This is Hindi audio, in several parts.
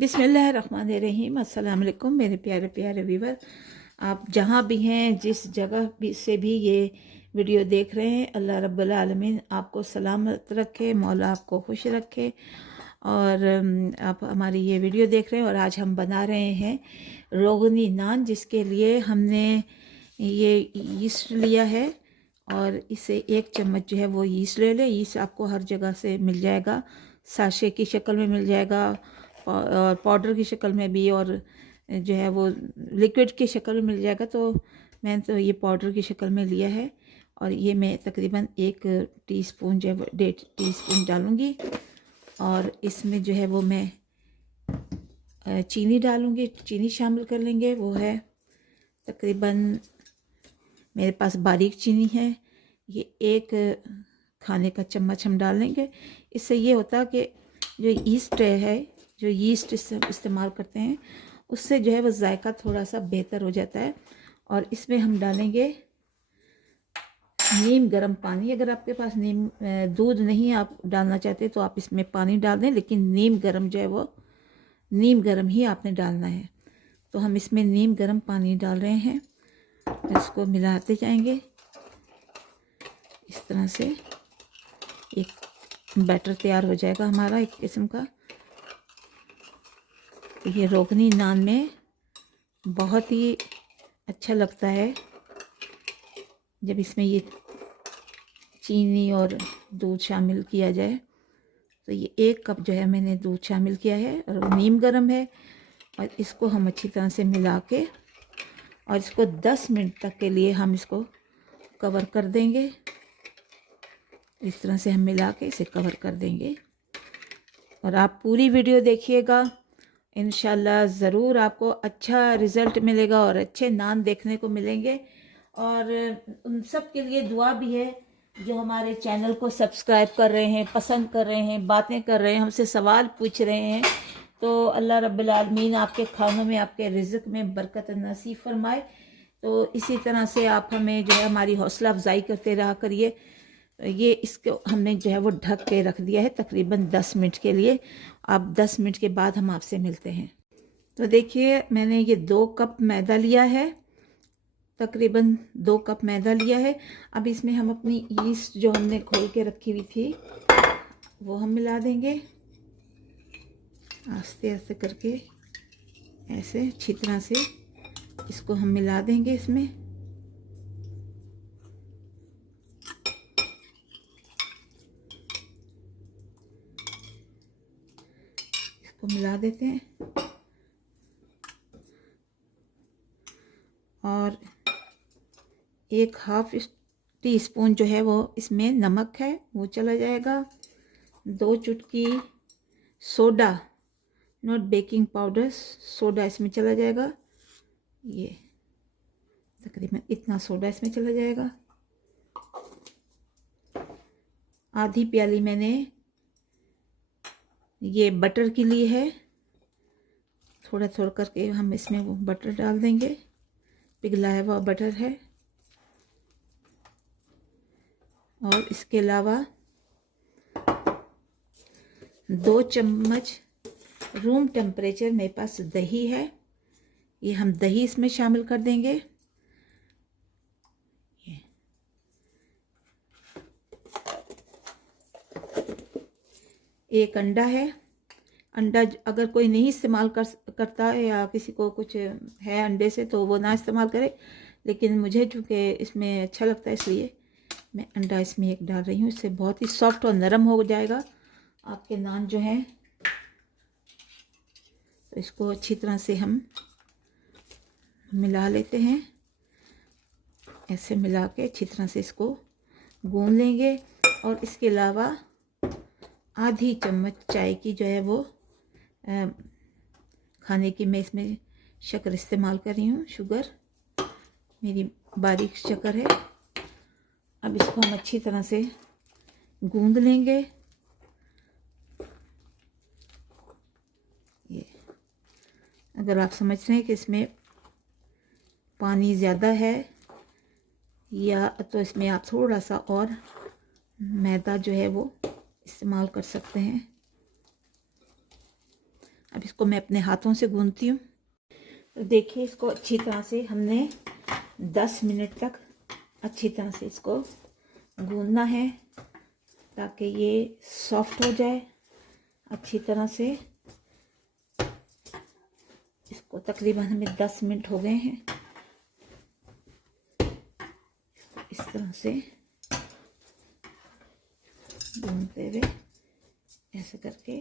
बिस्मिल्लाहिर्रहमानिर्रहीम। अस्सलाम वालेकुम मेरे प्यारे प्यारे व्यूवर, आप जहाँ भी हैं, जिस जगह भी से भी ये वीडियो देख रहे हैं, अल्लाह रब्बुल आलमीन आपको सलामत रखे, मौला आपको खुश रखे। और आप हमारी ये वीडियो देख रहे हैं और आज हम बना रहे हैं रोगनी नान, जिसके लिए हमने ये यीस्ट लिया है और इसे 1 चम्मच जो है वो यीस्ट ले लें। यीस्ट आपको हर जगह से मिल जाएगा, साशे की शक्ल में मिल जाएगा और पाउडर की शक्ल में भी, और जो है वो लिक्विड की शक्ल में मिल जाएगा। तो मैंने तो ये पाउडर की शक्ल में लिया है और ये मैं तकरीबन 1 टीस्पून जो है 1.5 टीस्पून डालूँगी। और इसमें जो है वो मैं चीनी डालूँगी, चीनी शामिल कर लेंगे। वो है तकरीबन, मेरे पास बारीक चीनी है, ये 1 खाने का चम्मच हम डाल लेंगे। इससे ये होता कि जो यीस्ट है, जो यीस्ट इस्तेमाल करते हैं, उससे जो है वो जायका थोड़ा सा बेहतर हो जाता है। और इसमें हम डालेंगे नीम गर्म पानी। अगर आपके पास दूध नहीं आप डालना चाहते तो आप इसमें पानी डाल दें, लेकिन नीम गर्म जो है वो नीम गर्म ही आपने डालना है। तो हम इसमें नीम गर्म पानी डाल रहे हैं, इसको मिलाते जाएंगे। इस तरह से एक बैटर तैयार हो जाएगा हमारा एक किस्म का। तो ये रोगनी नान में बहुत ही अच्छा लगता है जब इसमें ये चीनी और दूध शामिल किया जाए। तो ये 1 कप जो है मैंने दूध शामिल किया है और नीम गर्म है। और इसको हम अच्छी तरह से मिला के और इसको 10 मिनट तक के लिए हम इसको कवर कर देंगे। इस तरह से हम मिला के इसे कवर कर देंगे और आप पूरी वीडियो देखिएगा। इंशाल्लाह ज़रूर आपको अच्छा रिज़ल्ट मिलेगा और अच्छे नान देखने को मिलेंगे। और उन सब के लिए दुआ भी है जो हमारे चैनल को सब्सक्राइब कर रहे हैं, पसंद कर रहे हैं, बातें कर रहे हैं, हमसे सवाल पूछ रहे हैं। तो अल्लाह रब्बुल आलमीन आपके खानों में, आपके रिज़्क़ में बरकत नसीब फरमाए। तो इसी तरह से आप हमें जो है हमारी हौसला अफजाई करते रहा करिए। ये इसको हमने जो है वो ढक के रख दिया है तकरीबन 10 मिनट के लिए। अब 10 मिनट के बाद हम आपसे मिलते हैं। तो देखिए, मैंने ये 2 कप मैदा लिया है, तकरीबन 2 कप मैदा लिया है। अब इसमें हम अपनी यीस्ट जो हमने घोल के रखी हुई थी वो हम मिला देंगे, आस्ते आस्ते करके ऐसे अच्छी तरह से इसको हम मिला देंगे। इसमें इसको मिला देते हैं और 1/2 टीस्पून जो है वो इसमें नमक है वो चला जाएगा। 2 चुटकी soda, not baking powder, soda इसमें चला जाएगा। ये तकरीबन इतना सोडा इसमें चला जाएगा। आधी प्याली मैंने ये बटर की ली है, थोड़ा थोड़ा करके हम इसमें वो बटर डाल देंगे, पिघलाया हुआ बटर है। और इसके अलावा 2 चम्मच रूम टेम्परेचर मेरे पास दही है, ये हम दही इसमें शामिल कर देंगे। ये 1 अंडा है। अंडा अगर कोई नहीं इस्तेमाल करता है या किसी को कुछ है अंडे से तो वो ना इस्तेमाल करे, लेकिन मुझे चूँकि इसमें अच्छा लगता है इसलिए मैं अंडा इसमें 1 डाल रही हूँ। इससे बहुत ही सॉफ्ट और नरम हो जाएगा आपके नान जो हैं। तो इसको अच्छी तरह से हम मिला लेते हैं, ऐसे मिला के अच्छी तरह से इसको गूंद लेंगे। और इसके अलावा आधी चम्मच चाय की जो है वो खाने की मैं इसमें शक्कर इस्तेमाल कर रही हूँ, शुगर मेरी बारीक शक्कर है। अब इसको हम अच्छी तरह से गूंद लेंगे। ये अगर आप समझ रहे हैं कि इसमें पानी ज़्यादा है या तो इसमें आप थोड़ा सा और मैदा जो है वो इस्तेमाल कर सकते हैं। अब इसको मैं अपने हाथों से गूंथती हूँ। तो देखिए इसको अच्छी तरह से हमने 10 मिनट तक अच्छी तरह से इसको गूंदना है ताकि ये सॉफ्ट हो जाए अच्छी तरह से। इसको तकरीबन हमें 10 मिनट हो गए हैं। इस तरह से गूंदते हुए ऐसे करके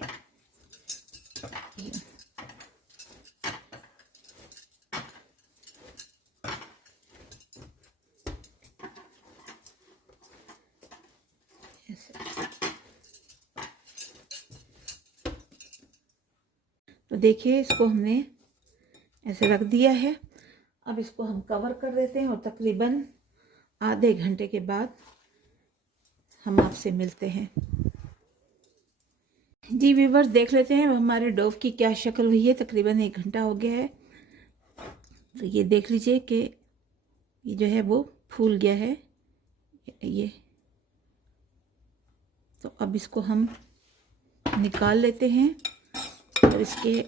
तो देखिए इसको हमने ऐसे रख दिया है। अब इसको हम कवर कर देते हैं और तकरीबन आधे घंटे के बाद हम आपसे मिलते हैं। जी व्यूअर्स, देख लेते हैं हमारे डोव की क्या शक्ल हुई है। तकरीबन 1 घंटा हो गया है। तो ये देख लीजिए कि ये जो है वो फूल गया है ये। तो अब इसको हम निकाल लेते हैं और इसके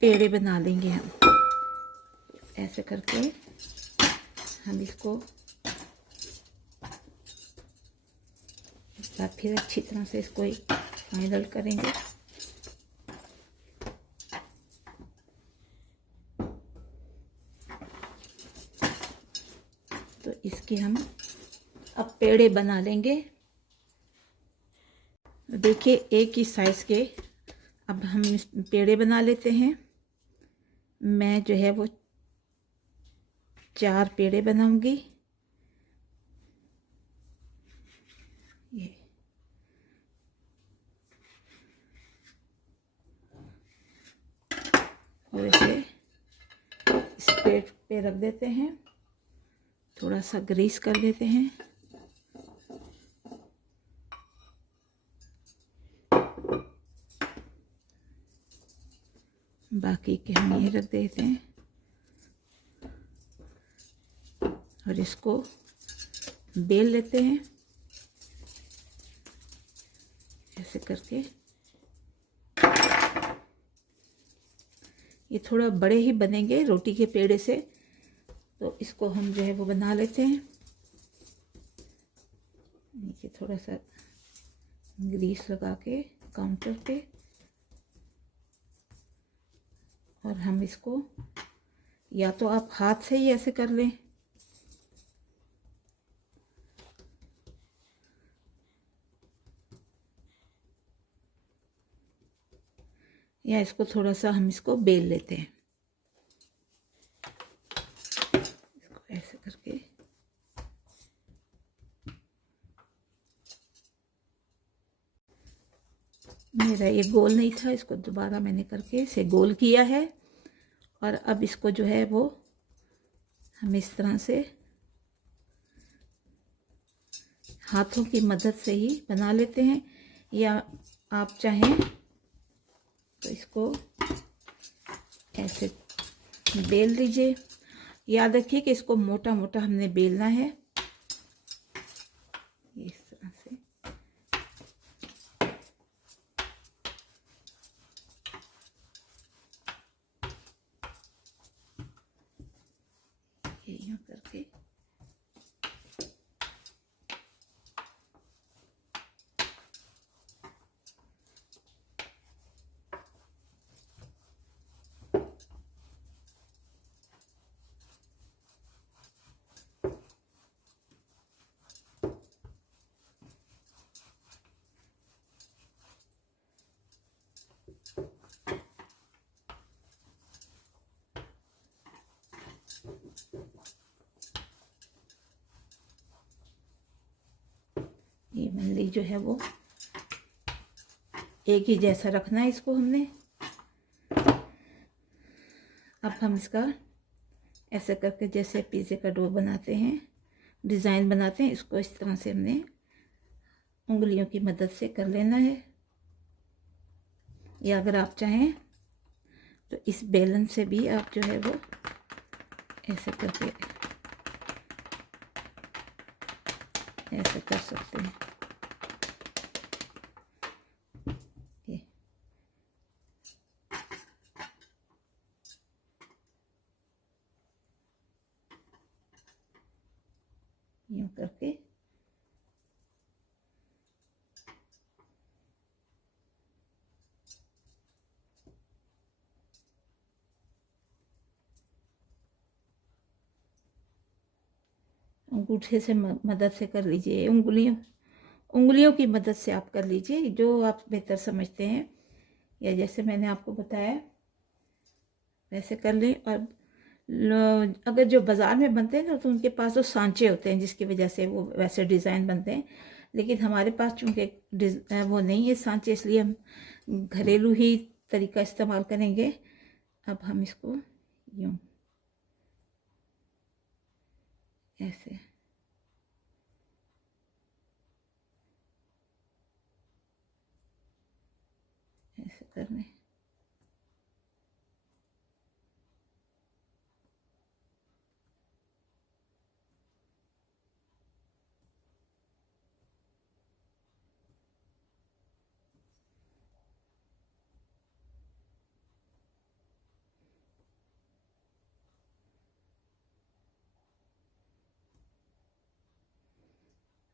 पेड़े बना लेंगे हम। ऐसे करके हम इसको फिर अच्छी तरह से इसको फाइनल करेंगे। तो इसके हम अब पेड़े बना लेंगे। देखिए एक ही साइज़ के अब हम इस पेड़े बना लेते हैं। मैं जो है वो 4 पेड़े बनाऊंगी। ये और इसे इस प्लेट पे रख देते हैं। थोड़ा सा ग्रीस कर देते हैं। बाकी के हम ये रख देते हैं और इसको बेल लेते हैं ऐसे करके। ये थोड़ा बड़े ही बनेंगे रोटी के पेड़े से, तो इसको हम जो है वो बना लेते हैं। नीचे थोड़ा सा ग्रीस लगा के काउंटर पे और हम इसको या तो आप हाथ से ही ऐसे कर लें या इसको थोड़ा सा हम इसको बेल लेते हैं। इसको ऐसे करके मेरा ये गोल नहीं था, इसको दोबारा मैंने करके इसे गोल किया है। और अब इसको जो है वो हम इस तरह से हाथों की मदद से ही बना लेते हैं, या आप चाहें तो इसको ऐसे बेल लीजिए। याद रखिए कि इसको मोटा मोटा हमने बेलना है इस तरह से। ये यूं करके ये मंदी जो है वो एक ही जैसा रखना है इसको हमने। अब हम इसका ऐसे करके जैसे पिज़्ज़े का डो बनाते हैं, डिज़ाइन बनाते हैं, इसको इस तरह से हमने उंगलियों की मदद से कर लेना है। या अगर आप चाहें तो इस बेलन से भी आप जो है वो ऐसे करके ऐसे कर सकते हैं। यूँ करके अंगूठे से मदद से कर लीजिए, उंगलियों की मदद से आप कर लीजिए, जो आप बेहतर समझते हैं, या जैसे मैंने आपको बताया वैसे कर लें। और अगर जो बाज़ार में बनते हैं ना, तो उनके पास तो सांचे होते हैं जिसकी वजह से वो वैसे डिज़ाइन बनते हैं, लेकिन हमारे पास चूँकि वो नहीं है सांचे, इसलिए हम घरेलू ही तरीका इस्तेमाल करेंगे। अब हम इसको यूँ ऐसे ऐसे कर लें।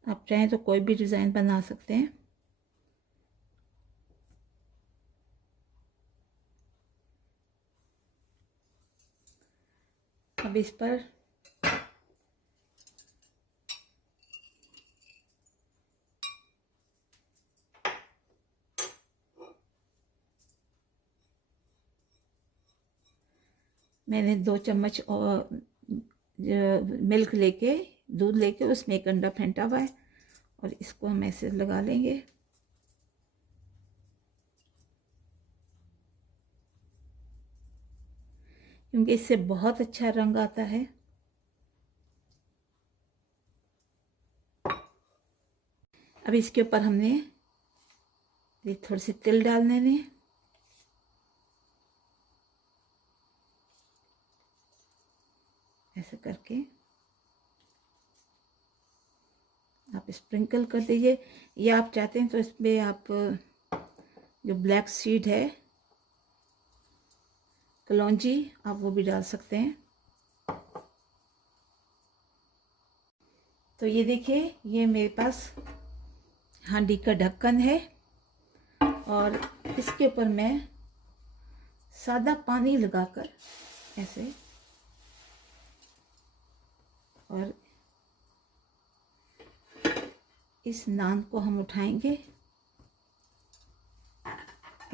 आप चाहें तो कोई भी डिज़ाइन बना सकते हैं। अब इस पर मैंने 2 चम्मच और मिल्क लेके, दूध लेके उसमें एक अंडा फेंटा हुआ है, और इसको हम ऐसे लगा लेंगे। क्योंकि इससे बहुत अच्छा रंग आता है। अब इसके ऊपर हमने थोड़ी सी तिल डालने ने, ऐसे करके आप स्प्रिंकल कर दीजिए, या आप चाहते हैं तो इसमें आप जो ब्लैक सीड है, कलौंजी, आप वो भी डाल सकते हैं। तो ये देखिए, ये मेरे पास हांडी का ढक्कन है, और इसके ऊपर मैं सादा पानी लगाकर ऐसे, और इस नान को हम उठाएंगे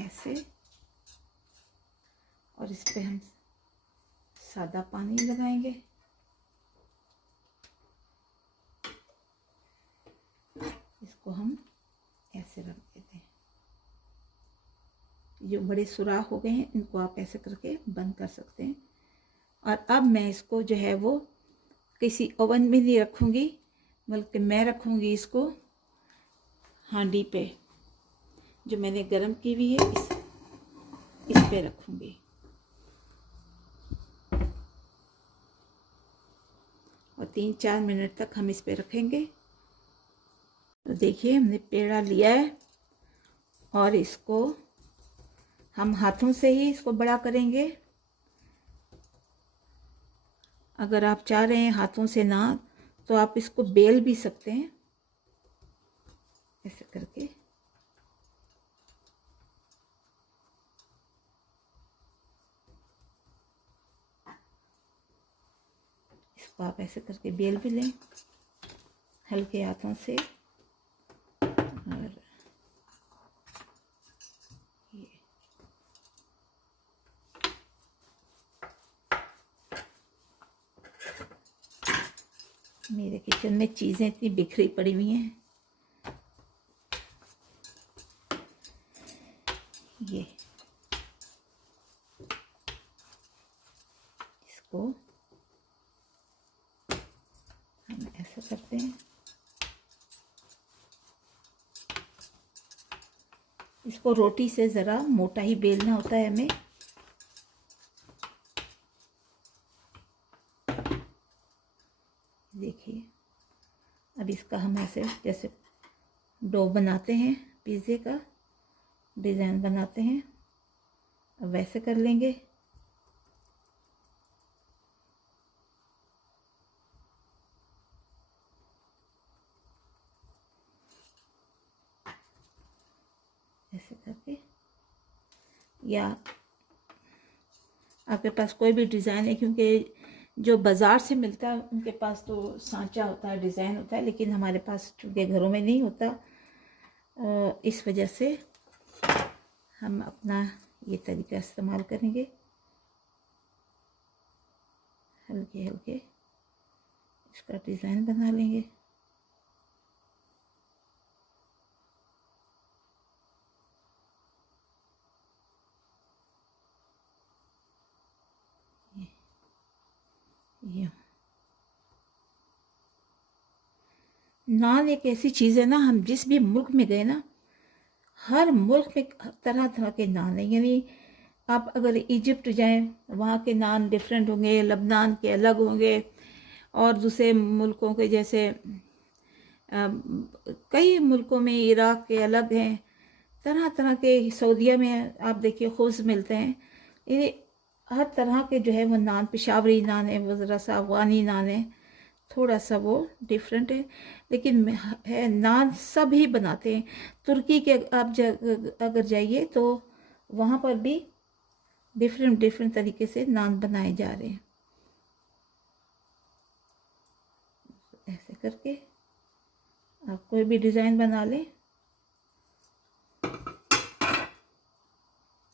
ऐसे, और इस पे हम सादा पानी लगाएंगे। इसको हम ऐसे रख देते हैं। जो बड़े सुराख हो गए हैं, इनको आप ऐसे करके बंद कर सकते हैं। और अब मैं इसको जो है वो किसी ओवन में नहीं रखूँगी, बल्कि मैं रखूँगी इसको हांडी पे, जो मैंने गरम की हुई है, इस पे रखूँगी। और 3-4 मिनट तक हम इस पे रखेंगे। तो देखिए, हमने पेड़ा लिया है, और इसको हम हाथों से ही इसको बड़ा करेंगे। अगर आप चाह रहे हैं हाथों से ना, तो आप इसको बेल भी सकते हैं ऐसे करके। इसको आप ऐसे करके बेल भी लें हल्के हाथों से। और ये मेरे किचन में चीज़ें इतनी बिखरी पड़ी हुई हैं। ये इसको हम ऐसा करते हैं। इसको रोटी से ज़रा मोटा ही बेलना होता है हमें। देखिए, अब इसका हम ऐसे जैसे डो बनाते हैं, पिज़्ज़े का डिज़ाइन बनाते हैं, अब वैसे कर लेंगे। या आपके पास कोई भी डिज़ाइन है, क्योंकि जो बाज़ार से मिलता है उनके पास तो सांचा होता है, डिज़ाइन होता है, लेकिन हमारे पास चूँकि घरों में नहीं होता, इस वजह से हम अपना ये तरीका इस्तेमाल करेंगे। हल्के हल्के इसका डिज़ाइन बना लेंगे। ये नान एक ऐसी चीज़ है ना, हम जिस भी मुल्क में गए ना, हर मुल्क में तरह तरह के नान हैं। यानी आप अगर इजिप्ट जाएं, वहाँ के नान डिफरेंट होंगे, लबनान के अलग होंगे, और दूसरे मुल्कों के जैसे कई मुल्कों में इराक़ के अलग हैं, तरह तरह के। सऊदीया में आप देखिए खुब्ज़ मिलते हैं। ये हर तरह के जो है वो नान, पेशावरी नान है, वो ज़रा सा अफ़गानी नान है, थोड़ा सा वो डिफरेंट है, लेकिन है नान सब ही बनाते हैं। तुर्की के आप अगर जाइए तो वहाँ पर भी डिफरेंट डिफरेंट तरीके से नान बनाए जा रहे हैं। ऐसे करके आप कोई भी डिज़ाइन बना लें,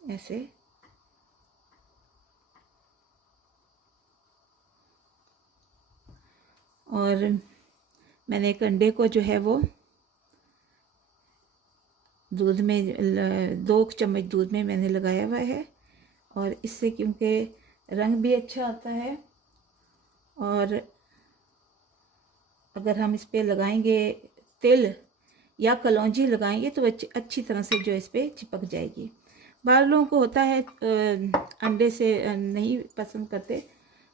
ऐसे। और मैंने एक अंडे को जो है वो दूध में 2 चम्मच दूध में मैंने लगाया हुआ है, और इससे क्योंकि रंग भी अच्छा आता है, और अगर हम इस पे लगाएंगे तिल या कलौंजी लगाएंगे तो अच्छी तरह से जो इस पे चिपक जाएगी। बाहर लोगों को होता है अंडे से नहीं पसंद करते,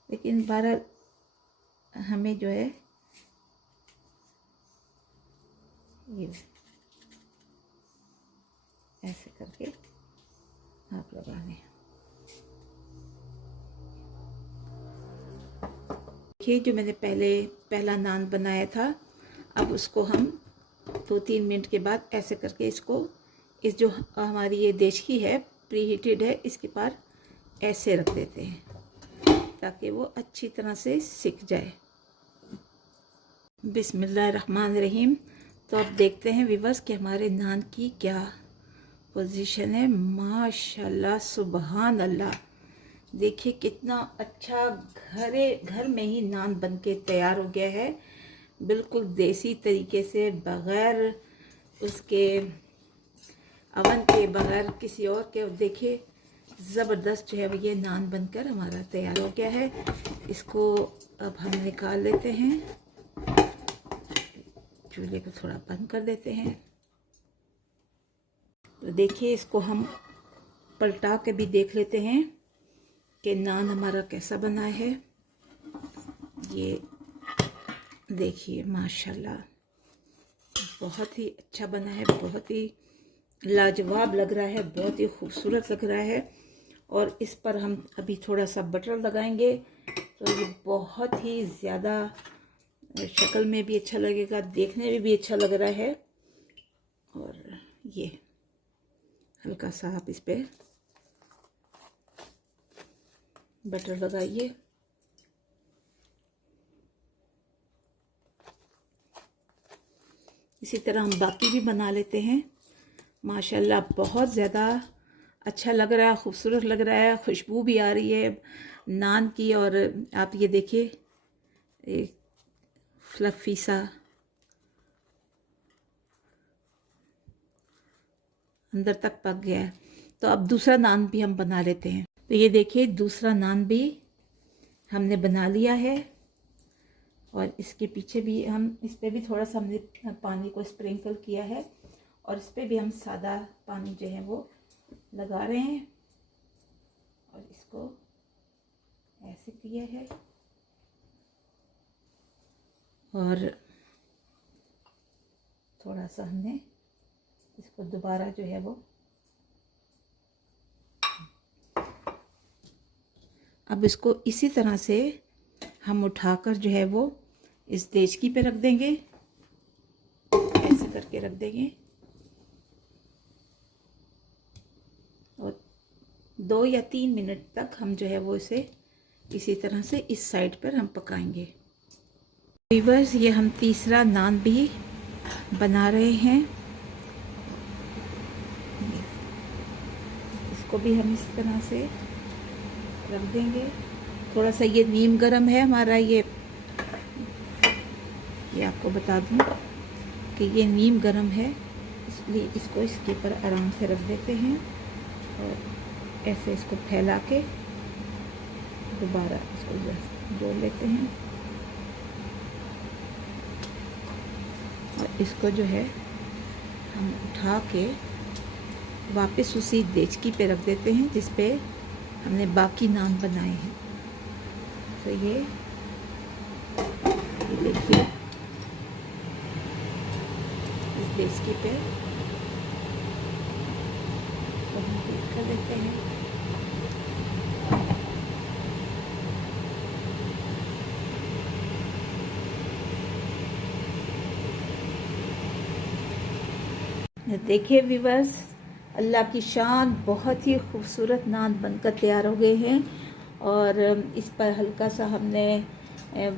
लेकिन बाहर हमें जो है ये ऐसे करके आप लगा लें। देखिए जो मैंने पहला नान बनाया था, अब उसको हम 2-3 मिनट के बाद ऐसे करके इसको, इस जो हमारी ये देचकी है प्री हीटेड है, इसके पार ऐसे रख देते हैं ताकि वो अच्छी तरह से सिक जाए। बिस्मिल्लाहिर्रहमानिर्रहीम। तो अब देखते हैं व्यूअर्स कि हमारे नान की क्या पोजीशन है। माशाल्लाह सुबहान अल्लाह, देखिए कितना अच्छा घर में ही नान बन के तैयार हो गया है, बिल्कुल देसी तरीके से, बग़ैर उसके अवन के, बग़ैर किसी और के। देखिए ज़बरदस्त जो है ये नान बनकर हमारा तैयार हो गया है। इसको अब हम निकाल लेते हैं, चूल्हे को थोड़ा बंद कर देते हैं। तो देखिए इसको हम पलटा के भी देख लेते हैं कि नान हमारा कैसा बना है। ये देखिए माशाल्लाह बहुत ही अच्छा बना है, बहुत ही लाजवाब लग रहा है, बहुत ही खूबसूरत लग रहा है। और इस पर हम अभी थोड़ा सा बटर लगाएंगे तो ये बहुत ही ज़्यादा शक्ल में भी अच्छा लगेगा, देखने में भी अच्छा लग रहा है। और ये हल्का सा आप इस पे बटर लगाइए। इसी तरह हम बाकी भी बना लेते हैं। माशाल्लाह बहुत ज़्यादा अच्छा लग रहा है, खूबसूरत लग रहा है, खुशबू भी आ रही है नान की। और आप ये देखिए एक फ्लफ़ी सा अंदर तक पक गया है। तो अब दूसरा नान भी हम बना लेते हैं। तो ये देखिए दूसरा नान भी हमने बना लिया है, और इसके पीछे भी हम, इस पे भी थोड़ा सा हमने पानी को स्प्रिंकल किया है, और इस पे भी हम सादा पानी जो है वो लगा रहे हैं, और इसको ऐसे किया है। और थोड़ा सा हमने इसको दोबारा जो है वो, अब इसको इसी तरह से हम उठाकर जो है वो इस देचकी पे रख देंगे, ऐसे करके रख देंगे। और 2 या 3 मिनट तक हम जो है वो इसे इसी तरह से इस साइड पर हम पकाएंगे। व्यूअर्स, ये हम तीसरा नान भी बना रहे हैं। इसको भी हम इस तरह से रख देंगे। थोड़ा सा ये नीम गरम है हमारा, ये आपको बता दूं कि ये नीम गरम है, इसलिए इसको इसके ऊपर आराम से रख देते हैं और ऐसे इसको फैला के दोबारा इसको जोड़ लेते हैं और इसको जो है हम उठा के वापस उसी देचकी पे रख देते हैं जिस पे हमने बाकी नान बनाए हैं। तो ये देखिए इस देचकी पे तो हम हीट कर देते हैं। देखिए व्यूअर्स, अल्लाह की शान, बहुत ही खूबसूरत नान बनकर तैयार हो गए हैं और इस पर हल्का सा हमने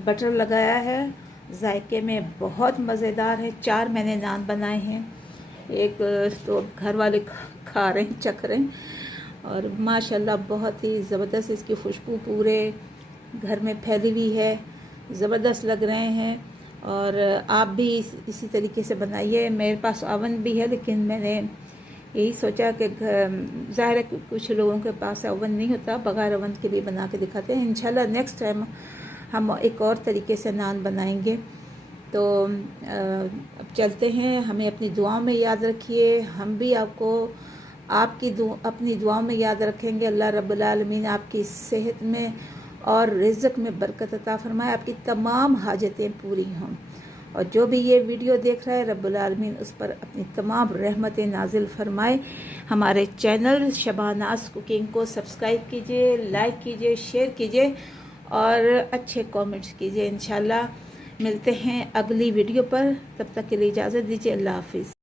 बटर लगाया है। जायके में बहुत मज़ेदार है। 4 मैंने नान बनाए हैं, एक तो घर वाले खा रहे हैं, चख रहे हैं और माशाल्लाह बहुत ही ज़बरदस्त इसकी खुशबू पूरे घर में फैली हुई है, ज़बरदस्त लग रहे हैं। और आप भी इसी तरीके से बनाइए। मेरे पास ओवन भी है, लेकिन मैंने यही सोचा कि ज़ाहिर है कुछ लोगों के पास ओवन नहीं होता, बगैर ओवन के भी बना के दिखाते हैं। इंशाल्लाह नेक्स्ट टाइम हम एक और तरीके से नान बनाएंगे। तो अब चलते हैं। हमें अपनी दुआओं में याद रखिए, हम भी आपको अपनी दुआओं में याद रखेंगे। अल्लाह रब्बुल आलमीन आपकी सेहत में और रिज़्क़ में बरकत अता फरमाए, आपकी तमाम हाजतें पूरी हों। और जो भी ये वीडियो देख रहा है, रब्बुल आलमीन उस पर अपनी तमाम रहमतें नाजिल फरमाए। हमारे चैनल शबानाज़ कुकिंग को सब्सक्राइब कीजिए, लाइक कीजिए, शेयर कीजिए और अच्छे कमेंट्स कीजिए। इंशाल्लाह मिलते हैं अगली वीडियो पर, तब तक के लिए इजाज़त दीजिए। अल्लाह हाफिज़।